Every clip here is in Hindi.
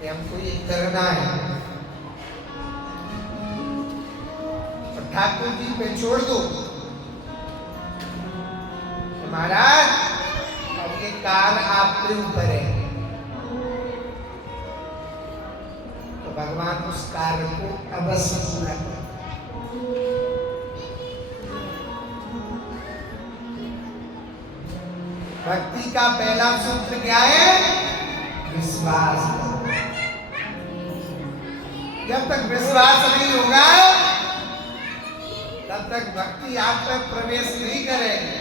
कि हमको ये करना है, तो ठाकुर जी पे छोड़ दो कि महाराज अब ये काल आपके ऊपर है। तो भगवान उस कार्य को अवश्य पूरा कर। भक्ति का पहला सूत्र क्या है? विश्वास। जब तक विश्वास नहीं होगा तब तक भक्ति आप तक प्रवेश नहीं करेगी।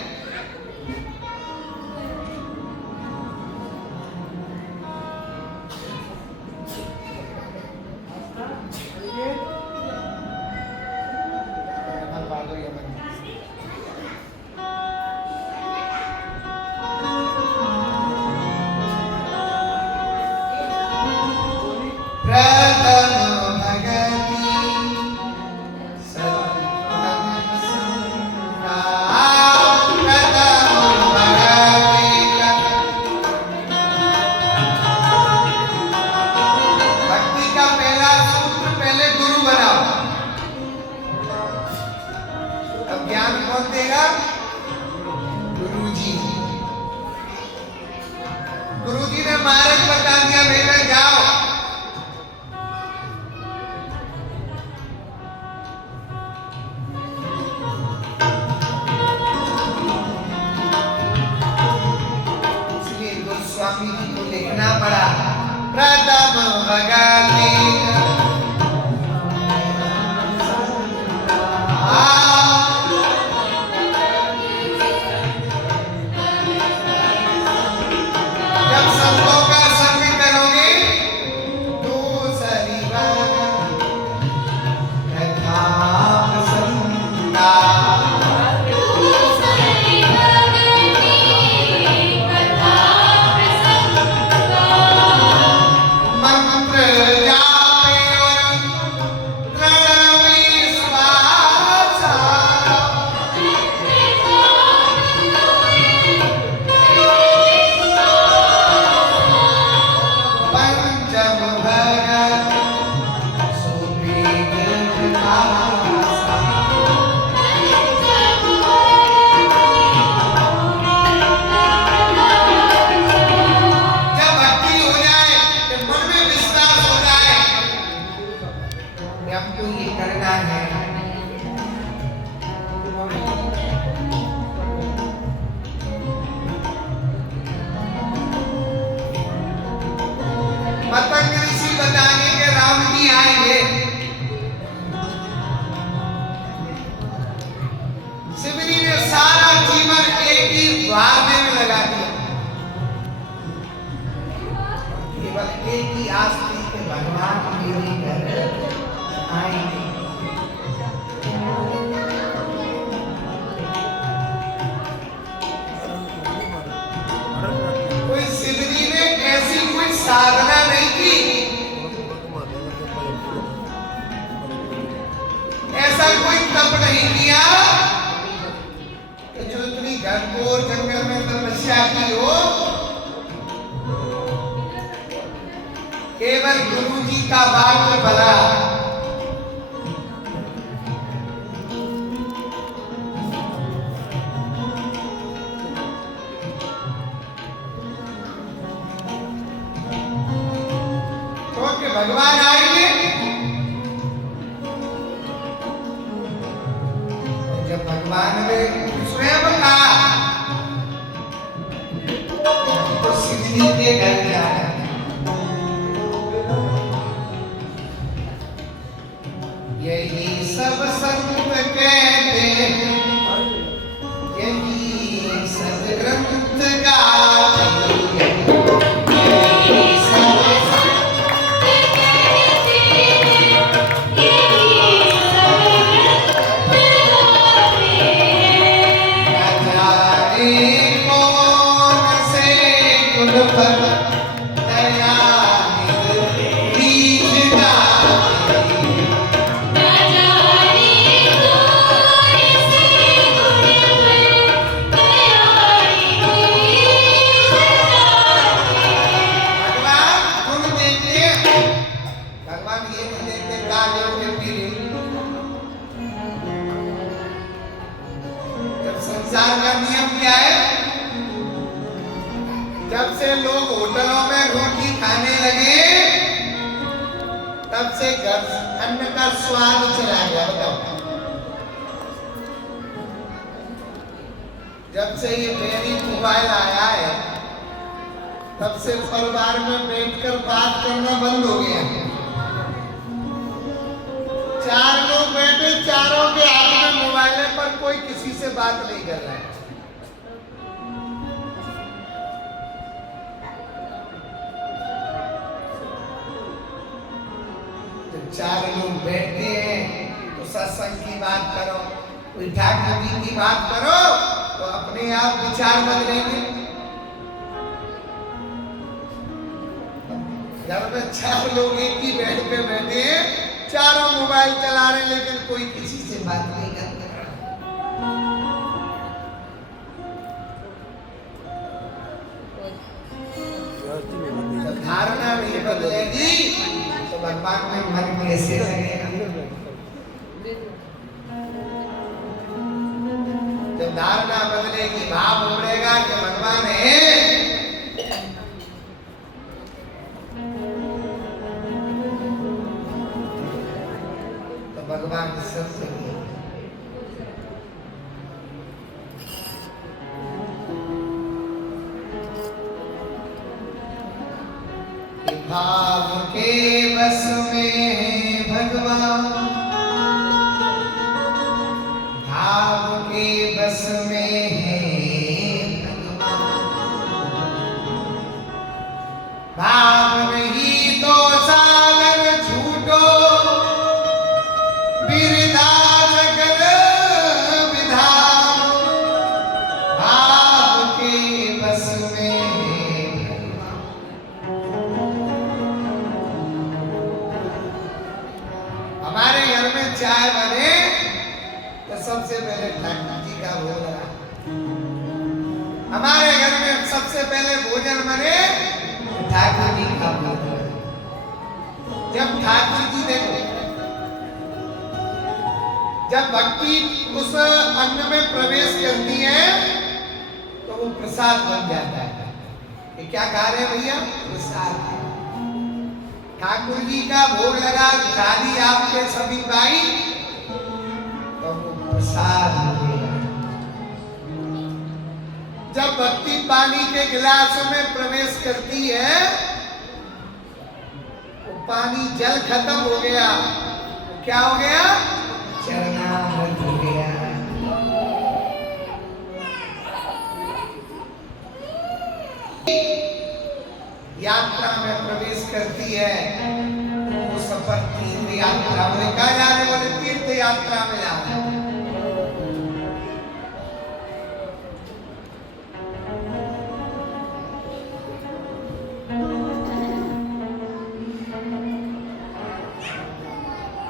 गुरुजी ने मार्ग बता दिया, बेटा जाओ। इसलिए गोस्वामी जी को लिखना पड़ा प्रथम भगति साधना नहीं की, ऐसा कोई तप नहीं किया कि जो इतनी घनघोर जंगल में तपस्या की हो, केवल गुरु जी का वाक्य भला। भगवान आएंगे, जब भगवान ने स्वयं कहा तो सिद्धि के घर में आया। यही सब संत कहते हैं, यही सदग्रंथ गाते पर लोग होटलों में रोटी खाने लगे, तब से घर अन्न का स्वाद चला गया। बताओ, जब से ये मेरी मोबाइल आया है, तब से परिवार में बैठकर बात करना बंद हो गया। चार लोग बैठे, चारों के हाथ में मोबाइल है, पर कोई किसी से बात नहीं कर रहा है। तो चार लोग बैठते हैं तो सत्संग की बात करो, कोई ठाकुर जी की बात करो, तो अपने आप विचार बदलेंगे। घर में चार लोग एक ही बेड पे बैठे हैं, चारों मोबाइल चला रहे, लेकिन कोई किसी से बात नहीं कर रहा। जब धारणा नहीं बदलेगी तो भगवान में मन कैसे लगेगा? जब धारणा बदलेगी, भाव उमड़ेगा कि भगवान है, तो भगवान सब सही है। भाव के बस में है भगवान, भाव के बस में है भगवान, भाव नहीं तो सागर झूठो, बिरधा जगत विधान, भाव के बस में है भगवान। हमारे घर में चाय बने तो सबसे पहले ठाकुर जी का भोग लगा। हमारे घर में सबसे पहले भोजन बने तो ठाकुर जी का भोग लगा। जब ठाकुर जी देखो, जब भक्ति उस अन्न में प्रवेश करती है तो वो प्रसाद बन जाता है। ये क्या खा रहे हैं भैया? प्रसाद। ठाकुर जी का भोग लगा, दादी आपके सभी भाई, तो वो प्रसाद हो गया। जब भक्ति पानी के गिलास में प्रवेश करती है तो पानी जल खत्म हो गया, क्या हो गया? चरणामृत हो गया। यात्रा में प्रवेश करती है, वो सफर तीर्थ यात्रा में कहा जाने वाले तीर्थ यात्रा में जाता है।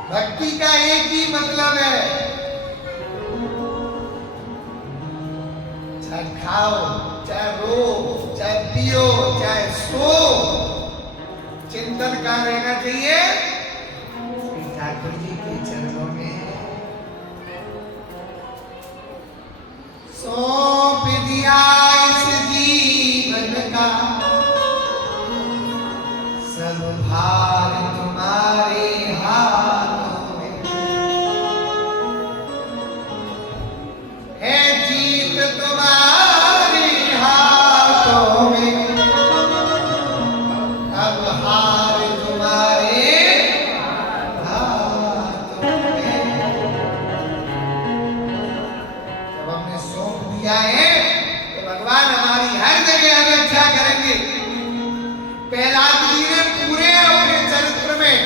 भक्ति का एक ही मतलब है, चाहे खाओ, चाहे रो, चाहे पियो, चाहे सो, चिंतन का रहना चाहिए ठाकुर जी के चरणों में। सौंप दिया इस जीवन का सब भार तुम्हारे हाथों में, है जीत तुम्हारे हाथों में, अब हार तुम्हारे हाथों में। जब हमने सौंप दिया है तो भगवान हमारी हर जगह रक्षा करेंगे। प्रहलाद जी ने पूरे अपने चरित्र में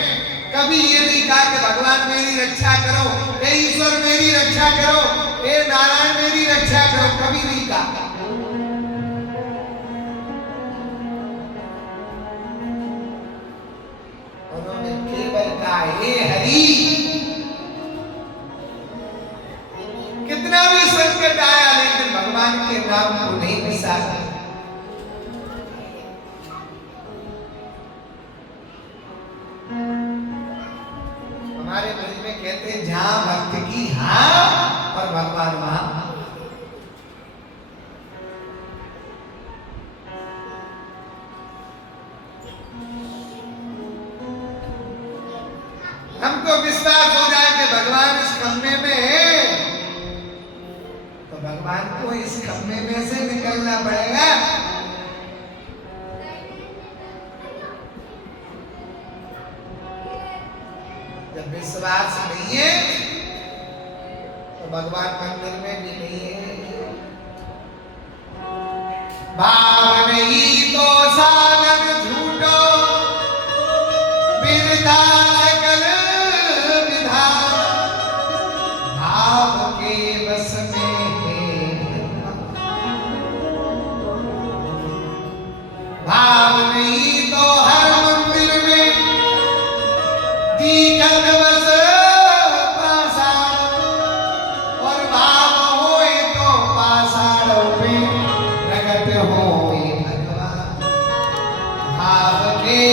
कभी ये नहीं कहा कि भगवान मेरी रक्षा करो, हे ईश्वर मेरी रक्षा करो, हे नारायण मेरी रक्षा करो, कभी नहीं कहा। उन्होंने केवल कहा हे हरि। कितना भी संकट आया लेकिन भगवान के नाम को नहीं बिसारा। हमारे ब्रज में कहते हैं जहां भक्त की हाँ और भगवान वहां। हमको विश्वास हो जाए कि भगवान इस खम्भे में है, तो भगवान को इस खम्भे में से निकलना पड़ेगा। जब विश्वास नहीं है तो भगवान मंदिर में भी नहीं है। भाव नहीं तो सागर झूठो विरधा सकल विधान, भाव के बस में है भाव नहीं तो हर मंदिर में दीघल बस पाषाण, और भाव होए तो पाषाण में प्रगट होए भगवान। भाव के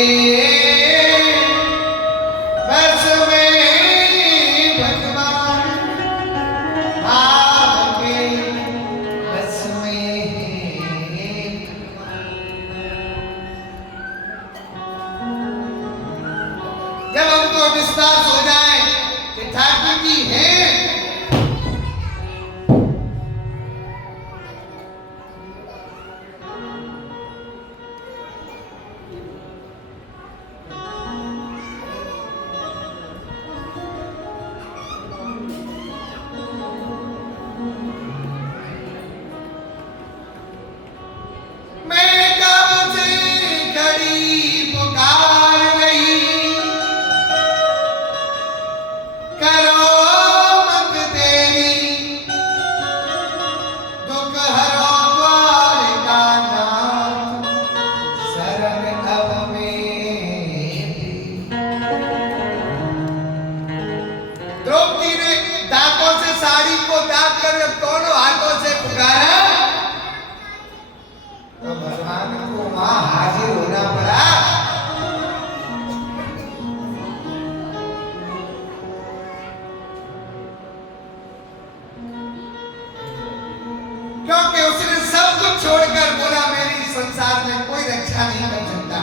बस में भगवान, भाव के बस में भगवान। जब हमको विश्वास हो जाए कि ठाकुर जी हैं, मैं कब से खड़ी पुकार रही, करो मत देरी, दुख हरो द्वारकानाथ, शरण अब मेरी। द्रौपदी ने दांतों से साड़ी को दाब कर दोनों हाथों से पुकारा, तो भगवान को वहां हाजिर होना पड़ा। क्योंकि उसने सब कुछ छोड़कर बोला मेरी संसार में कोई रक्षा नहीं कर सकता,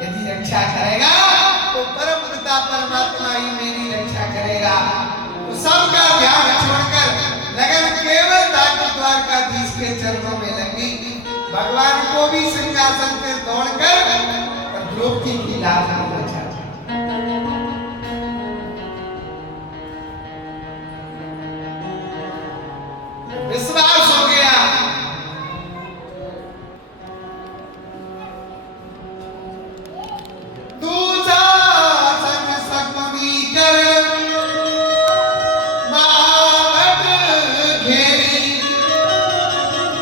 यदि रक्षा करेगा तो परम पिता परमात्मा ही मेरी रक्षा करेगा। तो सबका ध्यान छोड़कर लगन केवल ठाकुर द्वारकाधीश के चरणों में लगी। भगवान को भी सिंहासन पे दौड़कर और द्रौपदी की लाज को बचा। विश्वास हो गया। दूजा संग सकमी कर महावत घेरी,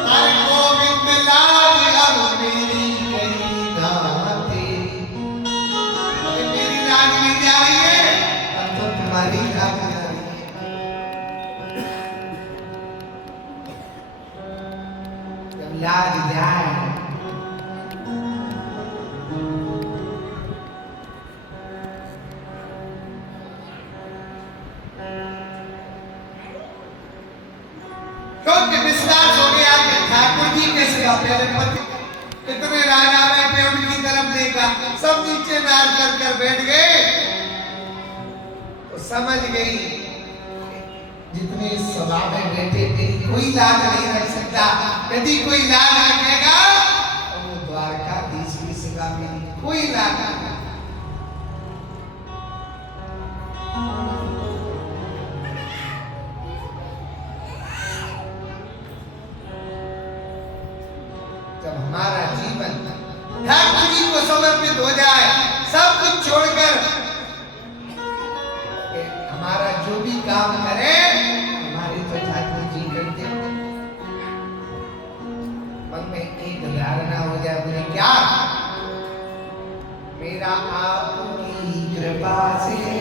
हर गोविंद लाज अब मेरी कहीं ना तेरी। मेरी लाज नहीं जा रही है, अब तो तुम्हारी लाज जा रही है। जब लाज जाए क्योंकि विश्वास हो गया कि ठाकुर जी के सिवा पहले पति कितने राजा बैठे उनकी तरफ देखा, सब नीचे नार कर कर बैठ गए। तो समझ गई जितने सभा में बैठे तेरी कोई लाज नहीं रख सकता, यदि कोई लाज रखेगा तो वो द्वारकाधीश की सिवा मेरी कोई लाज नहीं। जब हमारा जीवन ठाकुर जी को समर्पित हो जाए, सब कुछ छोड़कर हमारा जो भी काम करे हमारे तो ठाकुर जी करते। मन में एक धारणा हो जाए, बोले क्या मेरा आपकी कृपा से